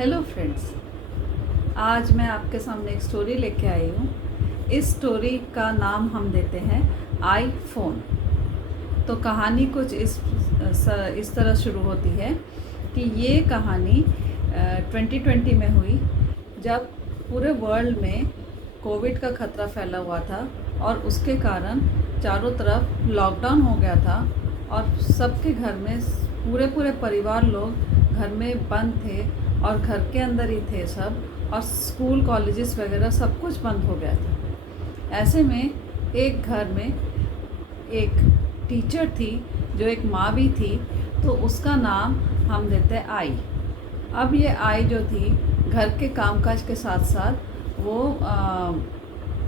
Hello friends, आज मैं आपके सामने एक स्टोरी लेके आई हूँ। इस स्टोरी का नाम हम देते हैं आईफोन। तो कहानी कुछ इस तरह शुरू होती है कि ये कहानी 2020 में हुई, जब पूरे वर्ल्ड में कोविड का खतरा फैला हुआ था और उसके कारण चारों तरफ लॉकडाउन हो गया था और सबके घर में पूरे परिवार लोग घर में बंद थे और घर के अंदर ही थे सब, और स्कूल कॉलेजेस वगैरह सब कुछ बंद हो गया था। ऐसे में एक घर में एक टीचर थी जो एक माँ भी थी, तो उसका नाम हम देते हैं आई। अब ये आई जो थी घर के कामकाज के साथ साथ वो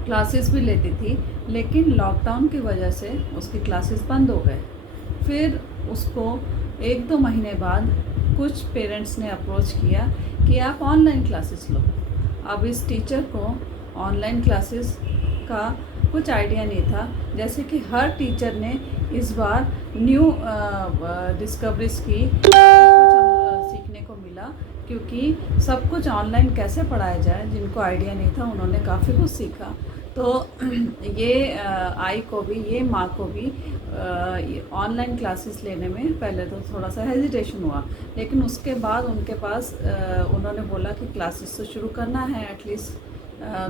क्लासेस भी लेती थी, लेकिन लॉकडाउन की वजह से उसकी क्लासेस बंद हो गए। फिर उसको 1-2 महीने बाद कुछ पेरेंट्स ने अप्रोच किया कि आप ऑनलाइन क्लासेस लो। अब इस टीचर को ऑनलाइन क्लासेस का कुछ आइडिया नहीं था, जैसे कि हर टीचर ने इस बार न्यू डिस्कवरीज की, कुछ हम सीखने को मिला, क्योंकि सब कुछ ऑनलाइन कैसे पढ़ाया जाए, जिनको आइडिया नहीं था उन्होंने काफ़ी कुछ सीखा। तो ये आई को भी, ये माँ को भी ऑनलाइन क्लासेस लेने में पहले तो थोड़ा सा हेजिटेशन हुआ, लेकिन उसके बाद उनके पास उन्होंने बोला कि क्लासेस तो शुरू करना है, एटलीस्ट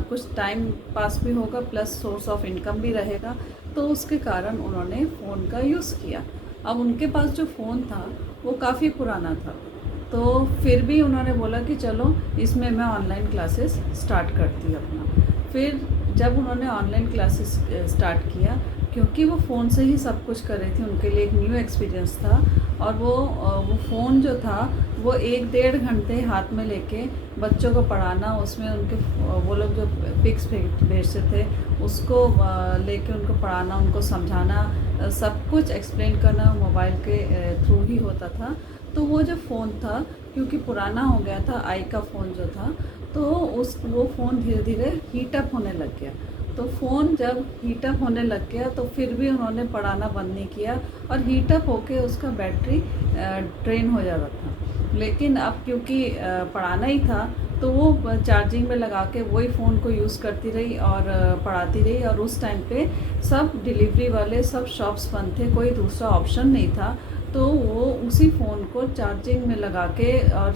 कुछ टाइम पास भी होगा प्लस सोर्स ऑफ इनकम भी रहेगा। तो उसके कारण उन्होंने फ़ोन का यूज़ किया। अब उनके पास जो फ़ोन था वो काफ़ी पुराना था, तो फिर भी उन्होंने बोला कि चलो इसमें मैं ऑनलाइन क्लासेस स्टार्ट करती हूँ अपना। फिर जब उन्होंने ऑनलाइन क्लासेस स्टार्ट किया, क्योंकि वो फ़ोन से ही सब कुछ कर रही थी, उनके लिए एक न्यू एक्सपीरियंस था, और वो फ़ोन जो था वो 1-1.5 घंटे हाथ में लेके बच्चों को पढ़ाना, उसमें उनके वो लोग जो पिक्स भेजते थे उसको लेके उनको पढ़ाना, उनको समझाना, सब कुछ एक्सप्लेन करना मोबाइल के थ्रू ही होता था। तो वो जो फ़ोन था, क्योंकि पुराना हो गया था, आई का फ़ोन जो था, तो वो फ़ोन धीरे धीरे हीट अप होने लग गया। तो फ़ोन जब हीट अप होने लग गया तो फिर भी उन्होंने पढ़ाना बंद नहीं किया, और हीट अप होके उसका बैटरी ड्रेन हो जाता था। लेकिन अब क्योंकि पढ़ाना ही था, तो वो चार्जिंग में लगा के वही फ़ोन को यूज़ करती रही और पढ़ाती रही। और उस टाइम पे सब डिलीवरी वाले, सब शॉप्स बंद थे, कोई दूसरा ऑप्शन नहीं था, तो वो उसी फ़ोन को चार्जिंग में लगा के और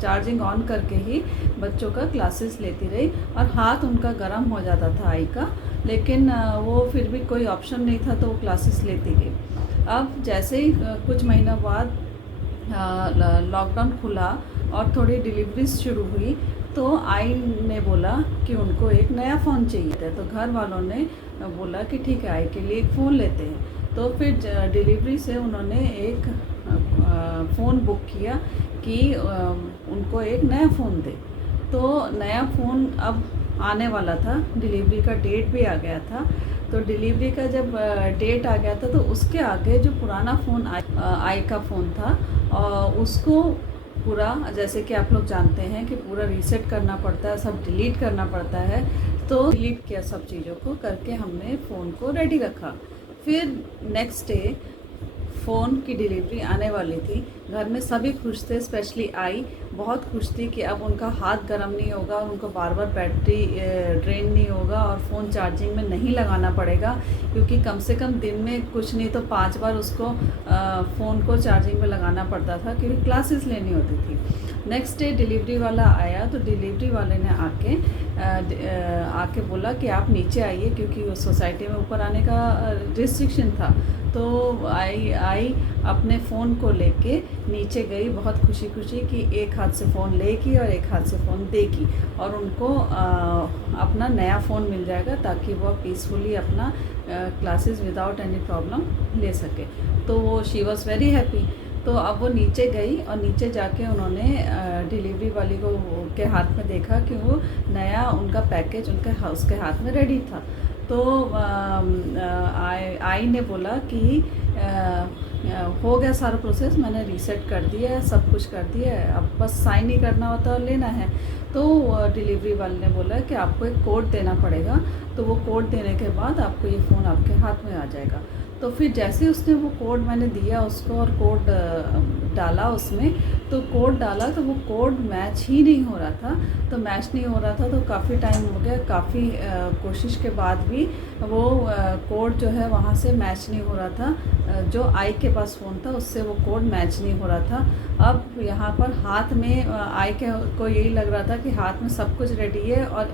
चार्जिंग ऑन करके ही बच्चों का क्लासेस लेती रही, और हाथ उनका गर्म हो जाता था आई का, लेकिन वो फिर भी कोई ऑप्शन नहीं था, तो वो क्लासेस लेती गई। अब जैसे ही कुछ महीनों बाद लॉकडाउन खुला और थोड़ी डिलीवरीज शुरू हुई, तो आई ने बोला कि उनको एक नया फ़ोन चाहिए था। तो घर वालों ने बोला कि ठीक है, आई के लिए एक फ़ोन लेते हैं। तो फिर डिलीवरी से उन्होंने एक फ़ोन बुक किया कि उनको एक नया फ़ोन दे। तो नया फ़ोन अब आने वाला था, डिलीवरी का डेट भी आ गया था। तो डिलीवरी का जब डेट आ गया था, तो उसके आगे जो पुराना फ़ोन आई का फ़ोन था, उसको पूरा, जैसे कि आप लोग जानते हैं कि पूरा रीसेट करना पड़ता है, सब डिलीट करना पड़ता है। तो डिलीट किया सब चीज़ों को करके, हमने फ़ोन को रेडी रखा। फिर नेक्स्ट डे फ़ोन की डिलीवरी आने वाली थी। घर में सभी खुश थे, स्पेशली आई बहुत खुश थी कि अब उनका हाथ गर्म नहीं होगा और उनको बार बार बैटरी ड्रेन नहीं होगा और फ़ोन चार्जिंग में नहीं लगाना पड़ेगा, क्योंकि कम से कम दिन में कुछ नहीं तो 5 बार उसको फ़ोन को चार्जिंग में लगाना पड़ता था, क्योंकि क्लासेस लेनी होती थी। नेक्स्ट डे डिलीवरी वाला आया, तो डिलीवरी वाले ने आके बोला कि आप नीचे आइए, क्योंकि सोसाइटी में ऊपर आने का रिस्ट्रिक्शन था। तो आई अपने फ़ोन को लेके नीचे गई, बहुत खुशी खुशी कि एक हाथ से फ़ोन लेगी और एक हाथ से फ़ोन देगी, और उनको अपना नया फ़ोन मिल जाएगा, ताकि वो पीसफुली अपना क्लासेस विदाउट एनी प्रॉब्लम ले सके। तो वो शी वॉज़ वेरी हैप्पी। तो अब वो नीचे गई, और नीचे जाके उन्होंने डिलीवरी वाली के हाथ में देखा कि वो नया उनका पैकेज उसके हाथ में रेडी था। तो आई ने बोला कि हो गया सारा प्रोसेस, मैंने रीसेट कर दिया है, सब कुछ कर दिया है, अब बस साइन ही करना होता है और लेना है। तो डिलीवरी वाले ने बोला कि आपको एक कोड देना पड़ेगा, तो वो कोड देने के बाद आपको ये फ़ोन आपके हाथ में आ जाएगा। तो फिर जैसे उसने वो कोड मैंने दिया उसको और कोड डाला उसमें, तो कोड डाला तो वो कोड मैच ही नहीं हो रहा था। तो मैच नहीं हो रहा था तो काफ़ी टाइम हो गया, काफ़ी कोशिश के बाद भी वो कोड जो है वहाँ से मैच नहीं हो रहा था। जो आई के पास फ़ोन था उससे वो कोड मैच नहीं हो रहा था। अब यहाँ पर हाथ में आई के को यही लग रहा था कि हाथ में सब कुछ रेडी है और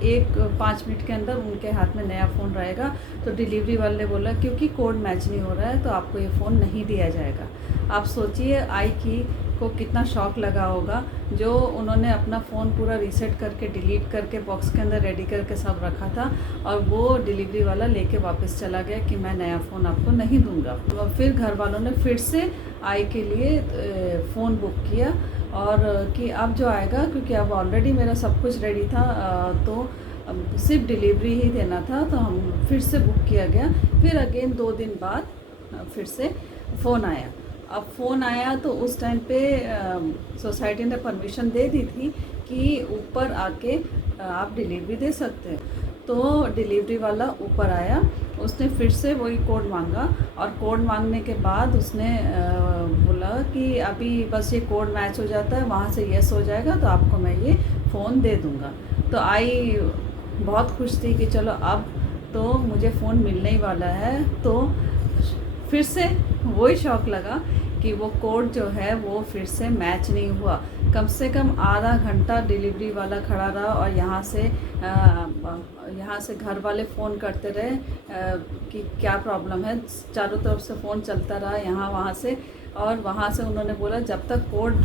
5 मिनट के अंदर उनके हाथ में नया फ़ोन रहेगा। तो डिलीवरी वाले ने बोला क्योंकि कोड मैच नहीं हो रहा है तो आपको ये फ़ोन नहीं दिया जाएगा। आप सोचिए आई की को कितना शॉक लगा होगा, जो उन्होंने अपना फ़ोन पूरा रीसेट करके डिलीट करके बॉक्स के अंदर रेडी करके सब रखा था और वो डिलीवरी वाला लेके वापस चला गया कि मैं नया फ़ोन आपको नहीं दूंगा। तो फिर घर वालों ने फिर से आई के लिए फ़ोन बुक किया और कि अब जो आएगा, क्योंकि अब ऑलरेडी मेरा सब कुछ रेडी था तो सिर्फ डिलीवरी ही देना था, तो हम फिर से बुक किया गया। फिर अगेन 2 दिन बाद फिर से फ़ोन आया। अब फ़ोन आया तो उस टाइम पे सोसाइटी ने परमिशन दे दी थी कि ऊपर आके आप डिलीवरी दे सकते हैं। तो डिलीवरी वाला ऊपर आया, उसने फिर से वही कोड मांगा और कोड मांगने के बाद उसने बोला कि अभी बस ये कोड मैच हो जाता है, वहाँ से यस हो जाएगा तो आपको मैं ये फ़ोन दे दूँगा। तो आई बहुत खुश थी कि चलो अब तो मुझे फ़ोन मिलने ही वाला है। तो फिर से वही शौक लगा कि वो कोड जो है वो फिर से मैच नहीं हुआ। कम से कम आधा घंटा डिलीवरी वाला खड़ा रहा और यहाँ से घर वाले फ़ोन करते रहे कि क्या प्रॉब्लम है। चारों तरफ से फ़ोन चलता रहा यहाँ वहाँ से, और वहाँ से उन्होंने बोला जब तक कोड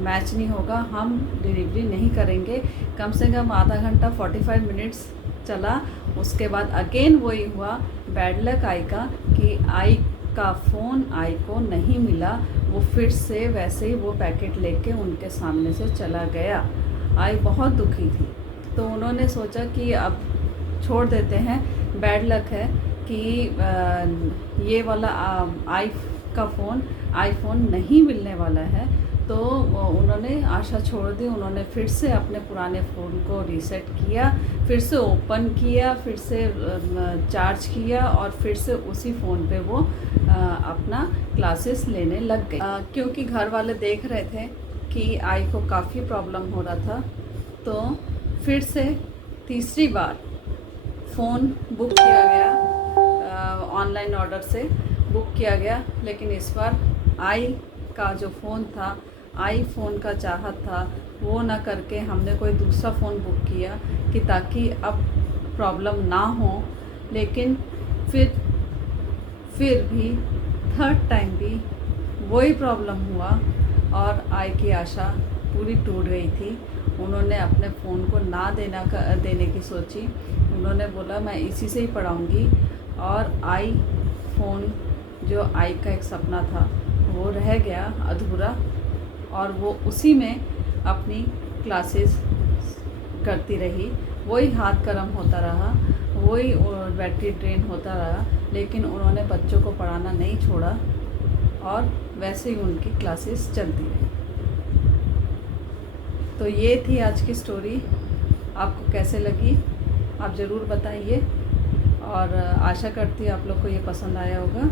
मैच नहीं होगा हम डिलीवरी नहीं करेंगे। कम से कम आधा घंटा 45 मिनट्स चला। उसके बाद अगेन वही हुआ, बैड लक आई का कि आई का फ़ोन आई को नहीं मिला। वो फिर से वैसे ही वो पैकेट लेके उनके सामने से चला गया। आई बहुत दुखी थी, तो उन्होंने सोचा कि अब छोड़ देते हैं, बैड लक है कि ये वाला आईफ़ोन नहीं मिलने वाला है। तो उन्होंने आशा छोड़ दी। उन्होंने फिर से अपने पुराने फ़ोन को रीसेट किया, फिर से ओपन किया, फिर से चार्ज किया और फिर से उसी फ़ोन पे वो अपना क्लासेस लेने लग गए। क्योंकि घर वाले देख रहे थे कि आई को काफ़ी प्रॉब्लम हो रहा था, तो फिर से तीसरी बार फ़ोन बुक किया गया, ऑनलाइन ऑर्डर से बुक किया गया। लेकिन इस बार आई का जो फ़ोन था, आईफ़ोन का चाहत था, वो ना करके हमने कोई दूसरा फ़ोन बुक किया कि ताकि अब प्रॉब्लम ना हो। लेकिन फिर भी थर्ड टाइम भी वही प्रॉब्लम हुआ और आई की आशा पूरी टूट गई थी। उन्होंने अपने फ़ोन को ना देने की सोची। उन्होंने बोला मैं इसी से ही पढ़ाऊँगी, और आई फ़ोन जो आई का एक सपना था वो रह गया अधूरा, और वो उसी में अपनी क्लासेस करती रही। वही हाथ गर्म होता रहा, वही बैटरी ड्रेन होता रहा, लेकिन उन्होंने बच्चों को पढ़ाना नहीं छोड़ा और वैसे ही उनकी क्लासेस चलती रही। तो ये थी आज की स्टोरी। आपको कैसे लगी आप ज़रूर बताइए, और आशा करती हूँ आप लोग को ये पसंद आया होगा।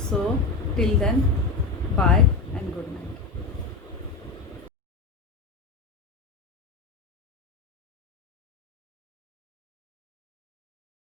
So till then, bye and good night.